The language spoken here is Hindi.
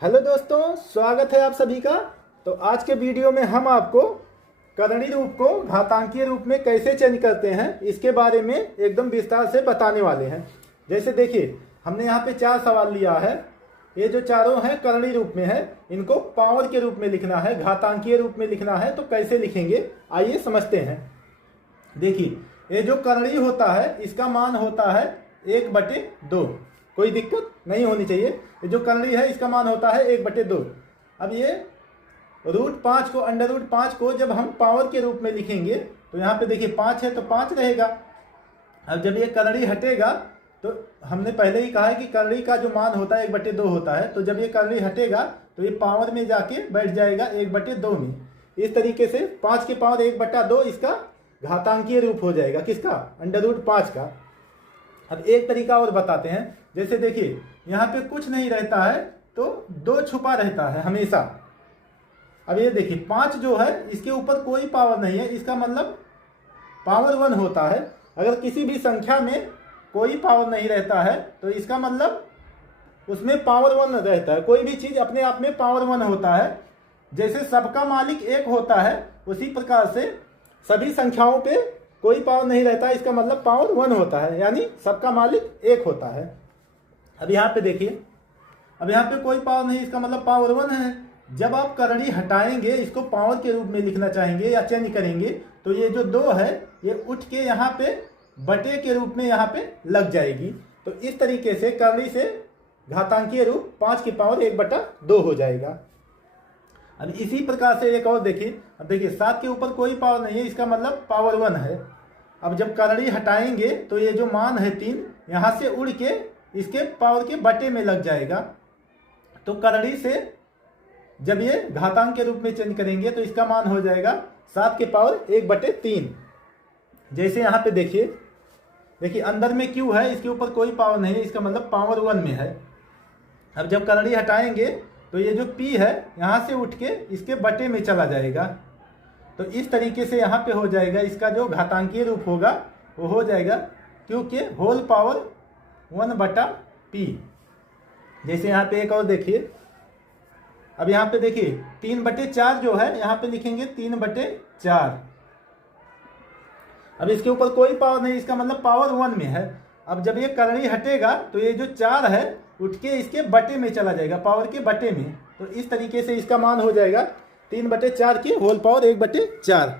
हेलो दोस्तों, स्वागत है आप सभी का। तो आज के वीडियो में हम आपको करणी रूप को घातांकीय रूप में कैसे चेंज करते हैं इसके बारे में एकदम विस्तार से बताने वाले हैं। जैसे देखिए, हमने यहाँ पे 4 सवाल लिया है। ये जो चारों हैं करणी रूप में है, इनको पावर के रूप में लिखना है, घातांकीय रूप में लिखना है। तो कैसे लिखेंगे आइए समझते हैं। देखिए, ये जो करणी होता है इसका मान होता है 1/2। कोई दिक्कत नहीं होनी चाहिए। ये जो करणी है इसका मान होता है 1/2। अब ये √5 को √5 को जब हम पावर के रूप में लिखेंगे तो यहाँ पे देखिए 5 है तो 5 रहेगा। अब जब ये करणी हटेगा तो हमने पहले ही कहा है कि करणी का जो मान होता है 1/2 होता है। तो जब ये करणी हटेगा तो ये पावर में जाके बैठ जाएगा 1/2 में। इस तरीके से 5 की पावर 1/2 इसका घातांकीय रूप हो जाएगा। किसका? √5 का। अब एक तरीका और बताते हैं। जैसे देखिए, यहाँ पे कुछ नहीं रहता है तो 2 छुपा रहता है हमेशा। अब ये देखिए 5 जो है इसके ऊपर कोई पावर नहीं है, इसका मतलब पावर 1 होता है। अगर किसी भी संख्या में कोई पावर नहीं रहता है तो इसका मतलब उसमें पावर 1 रहता है। कोई भी चीज अपने आप में पावर 1 होता है। जैसे सबका मालिक 1 होता है, उसी प्रकार से सभी संख्याओं पे कोई पावर नहीं रहता है, इसका मतलब पावर 1 होता है, यानी सबका मालिक 1 होता है। अब यहाँ पे देखिए, अब यहाँ पे कोई पावर नहीं, इसका मतलब पावर 1 है। जब आप करणी हटाएंगे, इसको पावर के रूप में लिखना चाहेंगे या चेंज करेंगे, तो ये जो 2 है ये उठ के यहाँ पे बटे के रूप में यहाँ पे लग जाएगी। तो इस तरीके से करणी से घातांकीय रूप 5 की पावर 1/2 हो जाएगा। अब इसी प्रकार से एक और देखिए, अब देखिए 7 के ऊपर कोई पावर नहीं है, इसका मतलब पावर 1 है। अब जब करणी हटाएंगे तो ये जो मान है 3 यहाँ से उड़ के इसके पावर के बटे में लग जाएगा। तो करणी से जब ये घातांक के रूप में चेंज करेंगे तो इसका मान हो जाएगा 7 की पावर 1/3। जैसे यहाँ पे देखिए अंदर में Q है, इसके ऊपर कोई पावर नहीं है, इसका मतलब पावर 1 में है। अब जब करणी हटाएंगे तो ये जो P है यहाँ से उठ के इसके बटे में चला जाएगा। तो इस तरीके से यहाँ पे हो जाएगा, इसका जो घातांकीय रूप होगा वो हो जाएगा Q के होल पावर 1/P। जैसे यहाँ पे एक और देखिए, अब यहाँ पे देखिए 3/4 जो है यहाँ पे लिखेंगे 3/4। अब इसके ऊपर कोई पावर नहीं, इसका मतलब पावर 1 में है। अब जब ये करणी हटेगा तो ये जो 4 है उठ के इसके बटे में चला जाएगा, पावर के बटे में। तो इस तरीके से इसका मान हो जाएगा 3/4 की होल पावर 1/4।